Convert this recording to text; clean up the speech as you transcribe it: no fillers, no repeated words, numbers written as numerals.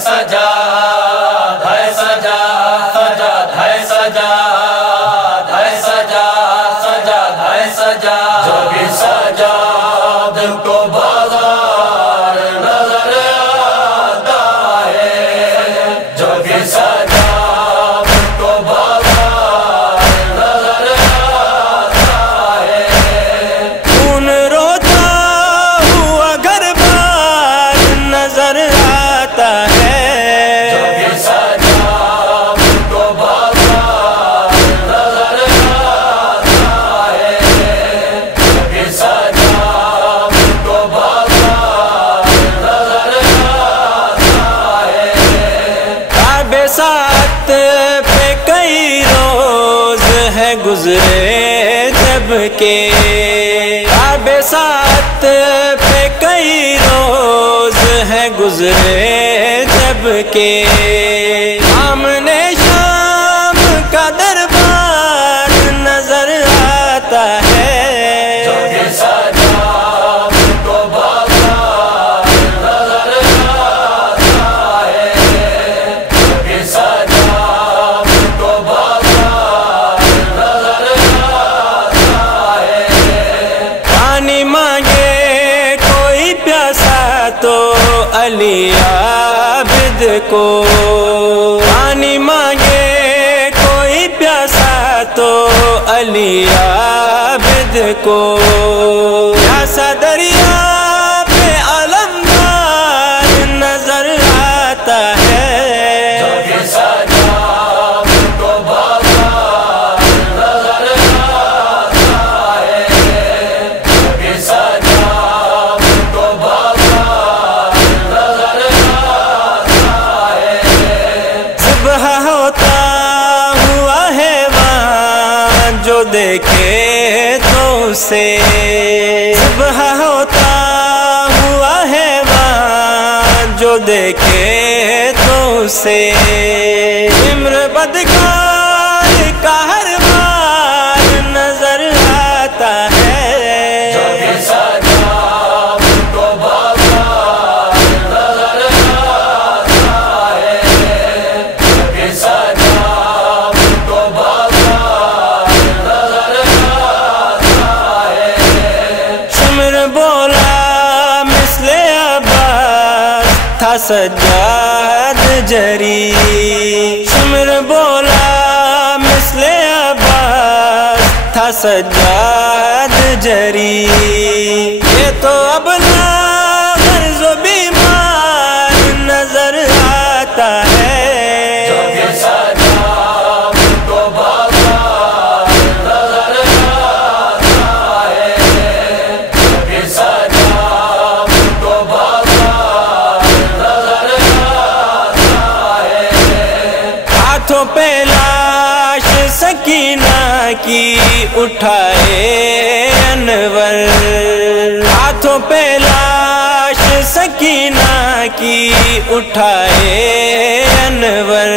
سجاد ہے سجاد سجاد ہے سجاد ہے سجاد سجاد ہے سجاد جو بھی سجاد کو بازار نظر آتا ہے جو بھی سجاد کو بازار نظر آتا ہے خون روتا ہوا گھر بار نظر آتا ہے جو بھی سجاد کو بازار نظر آتا ہے جو بھی سجاد کو بازار نظر آتا ہے کعبے سات پہ کئی روز ہے گزرے جب کہ کعبے سات پہ کئی روز ہے گزرے جب کہ آمنے شام کا دربار نظر آتا ہے جو بھی سجاد کو بازار نظر آتا ہے جو بھی سجاد کو بازار نظر آتا ہے پانی مانگے کوئی پیاسا تو علی عابد کو پانی مانگے کوئی پیاسا تو علی عابد کو پیاسا دریا پہ علمدار نظر آتا ہے جو بھی سجاد کو بازار نظر آتا ہے جو بھی سجاد کو بازار نظر آتا ہے صبح ہوتا ہوا ہے وہاں جو دیکھے تو اسے صبح ہوتا ہوا ہے وہاں جو دیکھے تو اسے عمر بدکار کا ہر بار نظر آتا ہے جو بھی سجاد کو بازار نظر آتا ہے جو بھی سجاد کو بازار نظر آتا ہے شمر بولا مثل عباس تھا سجاد جری شمر بولا مثل عباس تھا سجاد جری یہ تو اب غرض و بیمار نظر آتا ہے جو بھی سجاد کو بازار نظر آتا ہے جو بھی سجاد کو بازار نظر آتا ہے ہاتھوں پہ لاش سکینہ کی اٹھائے انور ہاتھوں پہ لاش سکینہ کی اٹھائے انور